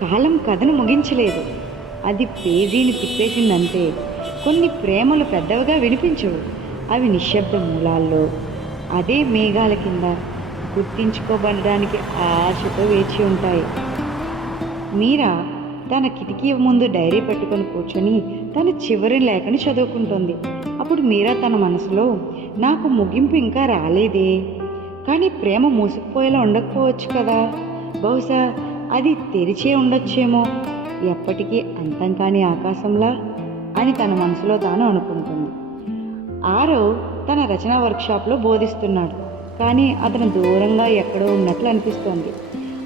కాలం కథను ముగించలేదు. అది పేజీని తిప్పేసిందంతే. కొన్ని ప్రేమలు పెద్దవిగా వినిపించవు. అవి నిశ్శబ్ద మూలాల్లో, అదే మేఘాల కింద గుర్తించుకోబడడానికి ఆశతో వేచి ఉంటాయి. మీరా తన కిటికీ ముందు డైరీ పెట్టుకొని కూర్చొని తన చివరి లేఖని చదువుకుంటుంది. అప్పుడు మీరా తన మనసులో, నాకు ముగింపు ఇంకా రాలేదే, కానీ ప్రేమ మూసుకుపోయేలా ఉండకపోవచ్చు కదా, బహుశా అది తెరిచే ఉండొచ్చేమో, ఎప్పటికీ అంతం కాని ఆకాశంలా అని తన మనసులో తాను అనుకుంటుంది. ఆరవ్ తన రచనా వర్క్షాప్లో బోధిస్తున్నాడు, కానీ అతను దూరంగా ఎక్కడో ఉన్నట్లు అనిపిస్తోంది.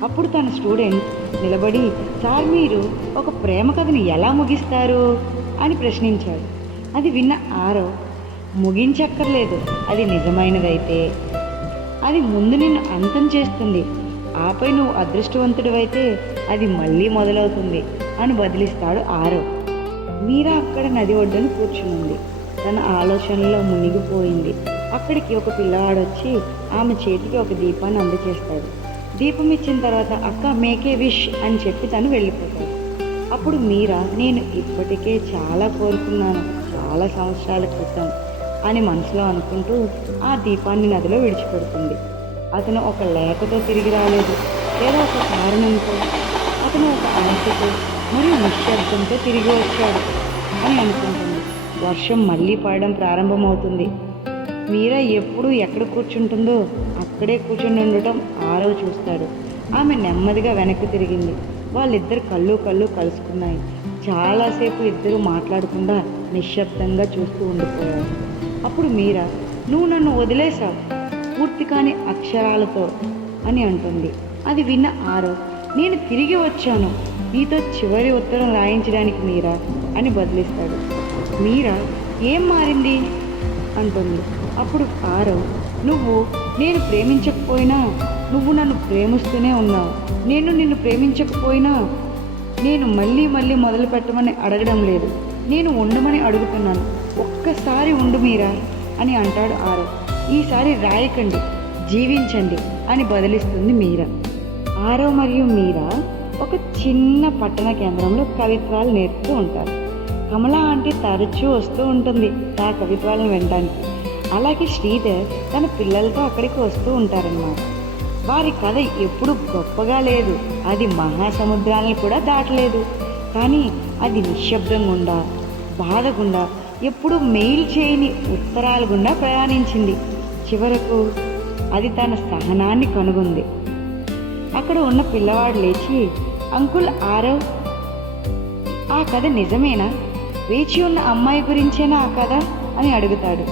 అప్పుడు తన స్టూడెంట్ నిలబడి, సార్ మీరు ఒక ప్రేమ కథని ఎలా ముగిస్తారు అని ప్రశ్నించాడు. అది విన్న ఆరవ్, ముగించక్కర్లేదు, అది నిజమైనదైతే అది ముందు నిన్ను అంతం చేస్తుంది, ఆపై నువ్వు అదృష్టవంతుడివైతే అది మళ్ళీ మొదలవుతుంది అని బదిలిస్తాడు ఆరవ్. మీరా అక్కడ నది ఒడ్డున కూర్చునుంది. తన ఆలోచనలో మునిగిపోయింది. అక్కడికి ఒక పిల్లవాడొచ్చి ఆమె చేతికి ఒక దీపాన్ని అందజేస్తాడు. దీపం ఇచ్చిన తర్వాత అక్క మేకే విష్ అని చెప్పి తను వెళ్ళిపోతాడు. అప్పుడు మీరా, నేను ఇప్పటికే చాలా కోరుకున్నాను, చాలా సంవత్సరాల క్రితం అని మనసులో అనుకుంటూ ఆ దీపాన్ని నదిలో విడిచిపెడుతుంది. అతను ఒక లేఖతో తిరిగి రాలేదు, లేదా ఒక కారణంతో, అతను ఒక ఆశతో మరియు నిశ్శబ్దంతో తిరిగి వచ్చాడు అని అనుకుంటుంది. వర్షం మళ్ళీ పడడం ప్రారంభమవుతుంది. మీరా ఎప్పుడు ఎక్కడ కూర్చుంటుందో అక్కడే కూర్చుని ఉండటం ఆరవ్ చూస్తాడు. ఆమె నెమ్మదిగా వెనక్కి తిరిగింది. వాళ్ళిద్దరు కళ్ళు కలుసుకున్నాయి. చాలాసేపు ఇద్దరు మాట్లాడకుండా నిశ్శబ్దంగా చూస్తూ ఉండిపోయారు. అప్పుడు మీరా, నువ్వు నన్ను వదిలేశావు పూర్తి కాని అక్షరాలతో అని అంటుంది. అది విన్న ఆరవ్, నేను తిరిగి వచ్చాను నీతో చివరి ఉత్తరం రాయించడానికి మీరా అని బదిలిస్తాడు. మీరా, ఏం మారింది అంటుంది. అప్పుడు ఆరవ్, నేను ప్రేమించకపోయినా నువ్వు నన్ను ప్రేమిస్తూనే ఉన్నావు, నేను నిన్ను ప్రేమించకపోయినా నేను మళ్ళీ మళ్ళీ మొదలు పెట్టమని అడగడం లేదు, నేను ఉండమని అడుగుతున్నాను, ఒక్కసారి ఉండు మీరా అని అంటాడు ఆరవ్. ఈసారి రాయకండి, జీవించండి అని బదిలిస్తుంది మీరా. ఆరవ్ మరియు మీరా ఒక చిన్న పట్టణ కేంద్రంలో కవిత్వాలు నేర్పుతూ ఉంటారు. కమలా ఆంటీ తరచూ వస్తూ ఉంటుంది ఆ కవిత్వాలను వినడానికి. అలాగే శ్రీధర్ తన పిల్లలతో అక్కడికి వస్తూ ఉంటారన్నమాట. వారి కథ ఎప్పుడు గొప్పగా లేదు, అది మహాసముద్రాలను కూడా దాటలేదు, కానీ అది నిశ్శబ్దం గుండా, బాధ గుండా, ఎప్పుడు మెయిల్ చేయని ఉత్తరాల గుండా ప్రయాణించింది. చివరకు అది తన సహనాన్ని కనుగొంది. అక్కడ ఉన్న పిల్లవాడు లేచి, అంకుల్ ఆరవ్, ఆ కథ నిజమేనా, వేచి ఉన్న అమ్మాయి గురించేనా ఆ కథ అని అడుగుతాడు.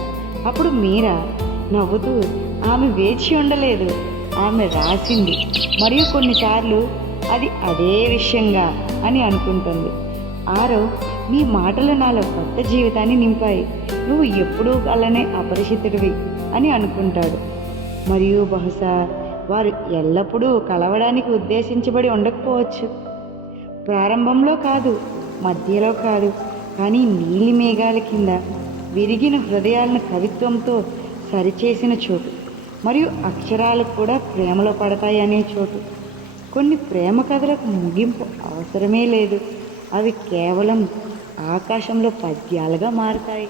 అప్పుడు మీరా నవ్వుతూ, ఆమె వేచి ఉండలేదు, ఆమె రాసింది, మరియు కొన్నిసార్లు అది అదే విషయంగా అని అనుకుంటుంది. ఆరవ్, నీ మాటలు నాలో కొత్త జీవితాన్ని నింపాయి, నువ్వు ఎప్పుడూ అలానే అపరిచితుడివి అని అనుకుంటాడు. మరియు బహుశా వారు ఎల్లప్పుడూ కలవడానికి ఉద్దేశించబడి ఉండకపోవచ్చు. ప్రారంభంలో కాదు, మధ్యలో కాదు, కానీ నీలి మేఘాల కింద విరిగిన హృదయాలను కవిత్వంతో సరిచేసిన చోటు, మరియు అక్షరాలు కూడా ప్రేమలో పడతాయి అనే చోటు. కొన్ని ప్రేమ కథలకు ముగింపు అవసరమే లేదు, అవి కేవలం ఆకాశంలో పద్యాలుగా మారుతాయి.